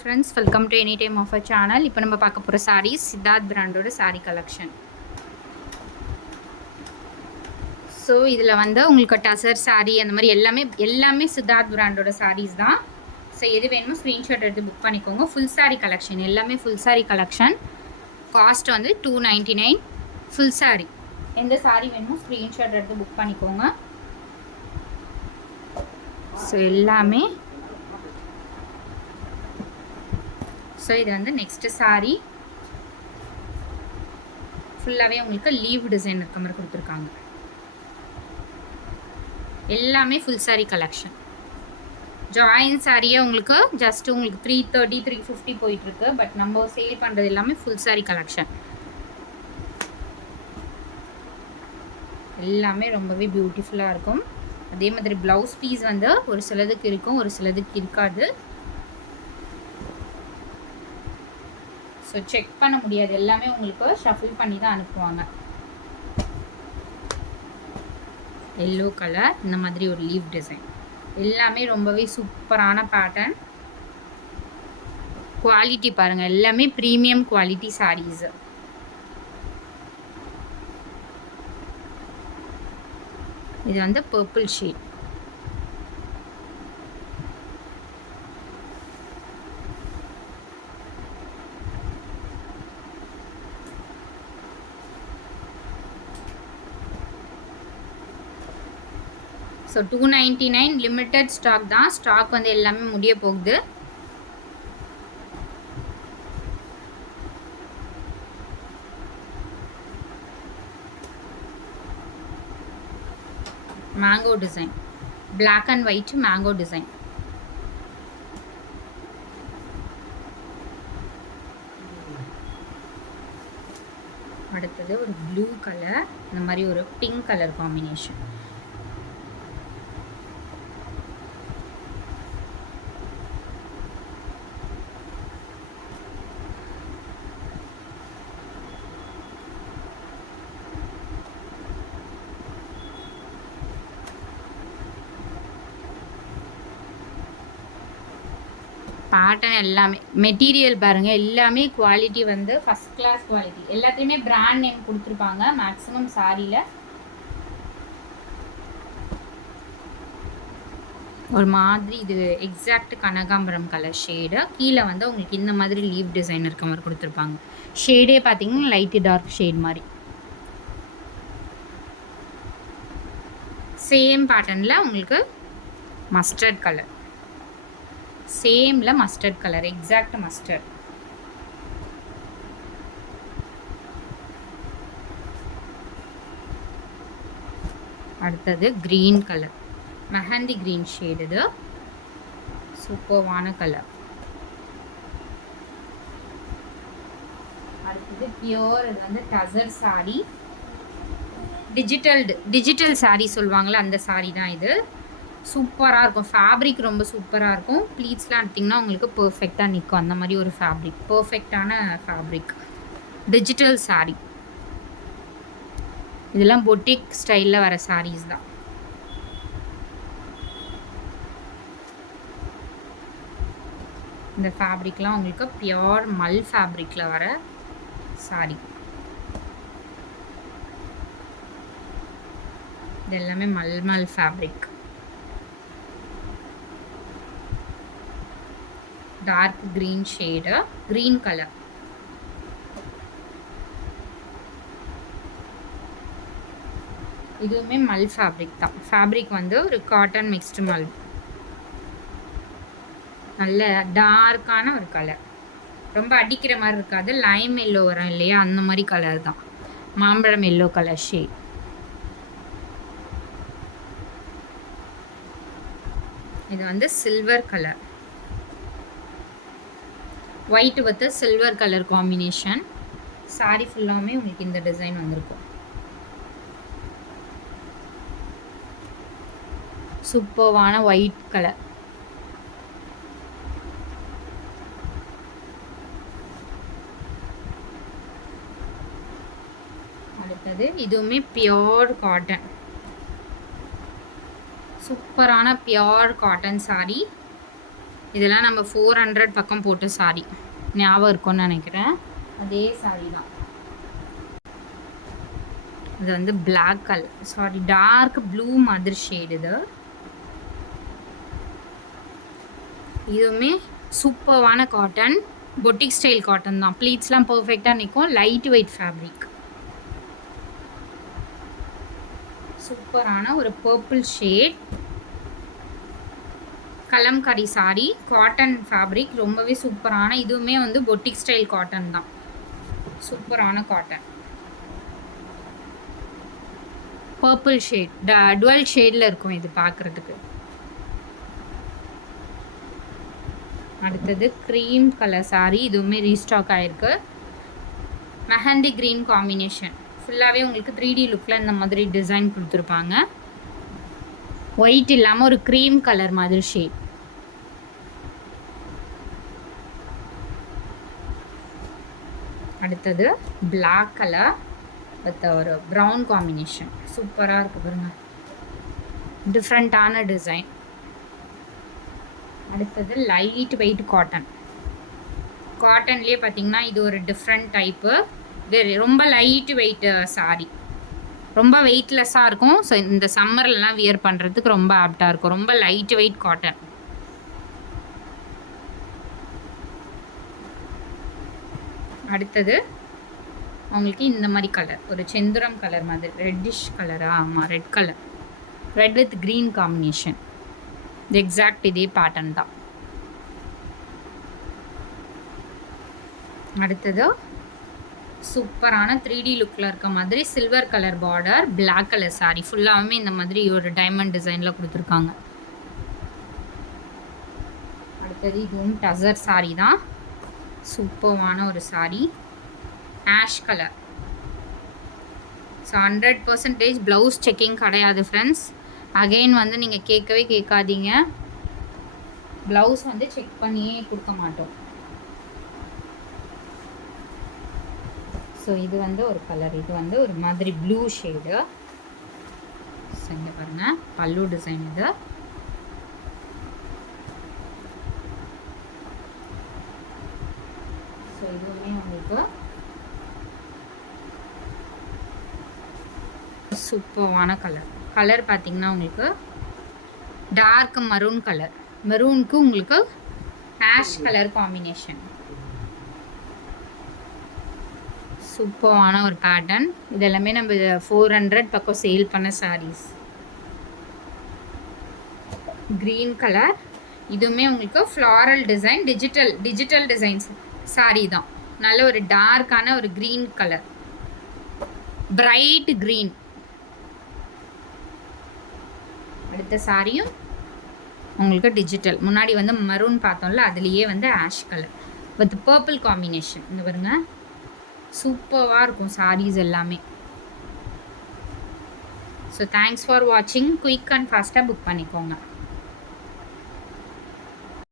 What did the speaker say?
Friends, welcome to Anytime Offer channel. இப்போ நம்ம பார்க்க போற sarees சித்தார்த் பிராண்டோட saree collection. ஸோ இதில் வந்து உங்களுக்கு டசர் saree அந்த மாதிரி எல்லாமே சித்தார்த் பிராண்டோட sarees தான். ஸோ எது வேணுமோ ஸ்க்ரீன்ஷாட் எடுத்து புக் பண்ணிக்கோங்க. ஃபுல் saree கலெக்ஷன் எல்லாமே ஃபுல் saree கலெக்ஷன். காஸ்ட் வந்து $299 ஃபுல் saree. எந்த saree வேணுமோ ஸ்க்ரீன்ஷாட் எடுத்து புக் பண்ணிக்கோங்க. ஸோ எல்லாமே ஸோ இது வந்து நெக்ஸ்ட்டு சாரீ ஃபுல்லாகவே உங்களுக்கு லீவ் டிசைன் இருக்க மாதிரி கொடுத்துருக்காங்க. எல்லாமே ஃபுல் சாரீ கலெக்ஷன். ஜாயின் சாரியே உங்களுக்கு ஜஸ்ட் உங்களுக்கு 330 350 போயிட்டுருக்கு. பட் நம்ம சேல் பண்ணுறது எல்லாமே ஃபுல் சாரீ கலெக்ஷன். எல்லாமே ரொம்பவே பியூட்டிஃபுல்லாக இருக்கும். அதே மாதிரி ப்ளவுஸ் பீஸ் வந்து ஒரு சிலதுக்கு இருக்கும், ஒரு சிலதுக்கு இருக்காது. ஸோ செக் பண்ண முடியாது, எல்லாமே உங்களுக்கு ஷஃபில் பண்ணி தான் அனுப்புவாங்க. எல்லோ கலர் இந்த மாதிரி ஒரு லீவ் டிசைன் எல்லாமே ரொம்பவே சூப்பரான பேட்டர்ன். குவாலிட்டி பாருங்கள், எல்லாமே ப்ரீமியம் குவாலிட்டி சாரீஸு. இது வந்து purple shade. So 299 limited stock தான். ஸ்டாக் வந்து எல்லாமே முடிய போகுது. Mango design, black and white mango design. அடுத்தது ஒரு ப்ளூ கலர், இந்த மாதிரி ஒரு பிங்க் கலர் காம்பினேஷன். பேட்டர்ன் எல்லாமே மெட்டீரியல் பாருங்கள், எல்லாமே குவாலிட்டி வந்து ஃபஸ்ட் கிளாஸ் குவாலிட்டி. எல்லாத்தையுமே பிராண்ட் நேம் கொடுத்துருப்பாங்க மேக்ஸிமம் சாரியில். ஒரு மாதிரி இது எக்ஸாக்ட் கனகாம்பரம் கலர் ஷேடு. கீழே வந்து உங்களுக்கு இந்த மாதிரி லீவ் டிசைன் இருக்க மாதிரி கொடுத்துருப்பாங்க. ஷேடே பார்த்தீங்கன்னா லைட்டு டார்க் ஷேட் மாதிரி. சேம் பேட்டர்னில் உங்களுக்கு மஸ்டர்ட் கலர், சேமில் மஸ்டர்ட் கலர், எக்ஸாக்ட் மஸ்டர்ட். அடுத்தது green colour, mehndi green shade. இது சூப்பர்வான கலர். அடுத்தது பியோர், இது வந்து டசர் சாரி. டிஜிட்டல் சாரி சொல்லுவாங்களே அந்த சாரி தான் இது. சூப்பராக இருக்கும், ஃபேப்ரிக் ரொம்ப சூப்பராக இருக்கும். ப்ளீட்ஸ்லாம் எடுத்திங்கன்னா உங்களுக்கு பர்ஃபெக்டாக நிற்கும். அந்த மாதிரி ஒரு ஃபேப்ரிக், பர்ஃபெக்டான ஃபேப்ரிக். டிஜிட்டல் சாரீ இதெல்லாம் பொட்டிக் ஸ்டைலில் வர சாரீஸ் தான். இந்த ஃபேப்ரிக்லாம் உங்களுக்கு பியோர் மல் ஃபேப்ரிக்கில் வர சாரீ. இது எல்லாமே mul fabric. Dark green shade, green colour. இதுவுமே மல் ஃபேப்ரிக் தான். ஃபேப்ரிக் வந்து ஒரு காட்டன் மிக்ஸ்டு மல். நல்ல டார்க்கான ஒரு கலர், ரொம்ப அடிக்கிற மாதிரி இருக்காது. லைம் எல்லோ வரும் இல்லையா, அந்த மாதிரி கலர் தான். மாம்பழம் எல்லோ கலர் ஷேட். இது வந்து silver colour, white with silver colour combination. Sorry ஃபுல்லாமே உங்களுக்கு இந்த டிசைன் வந்திருக்கும். சூப்பர்வான ஒயிட் கலர். அடுத்தது இதுவுமே பியோர் காட்டன், சூப்பரான பியோர் காட்டன் சாரி. இதெல்லாம் நம்ம 400 பக்கம் போட்ட சாரி ஞாபகம் இருக்கும்னு நினைக்கிறேன். அதே சாரி தான். இது வந்து black colour, sari dark blue மாதிரி ஷேடு. இதுவுமே சூப்பர்வான காட்டன், பொட்டிக் ஸ்டைல் காட்டன் தான். ப்ளீட்ஸ்லாம் பர்ஃபெக்டாக நிற்கும். Light weight fabric. சூப்பரான ஒரு purple shade Kalamkari sari, cotton fabric, ரொம்பவே சூப்பரான. இதுவுமே வந்து பொட்டிக் ஸ்டைல் காட்டன் தான். சூப்பரான காட்டன், பர்பிள் ஷேட், டுவல் ஷேடில் இருக்கும் இது பார்க்குறதுக்கு. அடுத்தது க்ரீம் கலர் சாரி, இதுவுமே ரீஸ்டாக் ஆகிருக்கு. மெஹந்தி க்ரீன் காம்பினேஷன், ஃபுல்லாகவே உங்களுக்கு 3D லுக்கில் இந்த மாதிரி டிசைன் கொடுத்துருப்பாங்க. ஒயிட் இல்லாமல் ஒரு க்ரீம் கலர் மாதிரி ஷேட். அடுத்தது பிளாக் கலர் வித் ஒரு ப்ரௌன் காம்பினேஷன், சூப்பராக இருக்குது பாருங்க, டிஃப்ரெண்ட்டான டிசைன். அடுத்தது லைட் வெயிட் காட்டன். காட்டன்லேயே பார்த்தீங்கன்னா இது ஒரு டிஃப்ரெண்ட் டைப்பு. ரொம்ப லைட் வெயிட் சாரி, ரொம்ப வெயிட்லெஸ்ஸாக இருக்கும். ஸோ இந்த சம்மர்லலாம் வியர் பண்ணுறதுக்கு ரொம்ப ஆப்டாக இருக்கும். ரொம்ப லைட் வெயிட் காட்டன். அடுத்தது அவங்களுக்கு இந்த மாதிரி கலர், ஒரு செந்துரம் கலர் மாதிரி, ரெட்டிஷ் கலரா? ஆமாம், red colour, red with green combination. Exact இதே பேட்டர்ன் தான். அடுத்தது சூப்பரான 3D லுக்கில் இருக்க மாதிரி silver colour border, black colour sari, ஃபுல்லாகவே இந்த மாதிரி ஒரு டைமண்ட் டிசைனில் கொடுத்துருக்காங்க. அடுத்தது இதுவும் டசர் சாரி தான். சூப்பரான ஒரு sorry, ash colour. So 100% blouse checking கிடையாது ஃப்ரெண்ட்ஸ். அகெயின் வந்து நீங்கள் கேட்கவே கேட்காதீங்க, ப்ளவுஸ் வந்து செக் பண்ணியே கொடுக்க மாட்டோம். ஸோ இது வந்து ஒரு கலர், இது வந்து ஒரு மாதிரி ப்ளூ ஷேடு. இங்கே பாருங்கள், பல்லு டிசைன் இது. ஸோ இதுவுமே உங்களுக்கு சூப்பரான கலர். கலர் பார்த்தீங்கன்னா உங்களுக்கு டார்க் மரூன் கலர், மெரூனுக்கு உங்களுக்கு ஆஷ் கலர் காம்பினேஷன். சூப்பரான ஒரு பேட்டர்ன். இதெல்லாமே நம்ம 400 பக்கம் சேல் பண்ண சாரீஸ். க்ரீன் கலர், இதுவுமே உங்களுக்கு floral design, digital designs sari தான். நல்ல ஒரு டார்க்கான ஒரு க்ரீன் கலர், பிரைட் க்ரீன். அடுத்த சாரியும் உங்களுக்கு டிஜிட்டல், முன்னாடி வந்து மரூன் பார்த்தோம்ல, அதுலேயே வந்து ash colour with purple combination. இந்த பாருங்க, சூப்பராக இருக்கும் சாரீஸ் எல்லாமே. ஸோ தேங்க்ஸ் ஃபார் வாட்சிங். குயிக் அண்ட் ஃபாஸ்ட்டாக புக் பண்ணிக்கோங்க.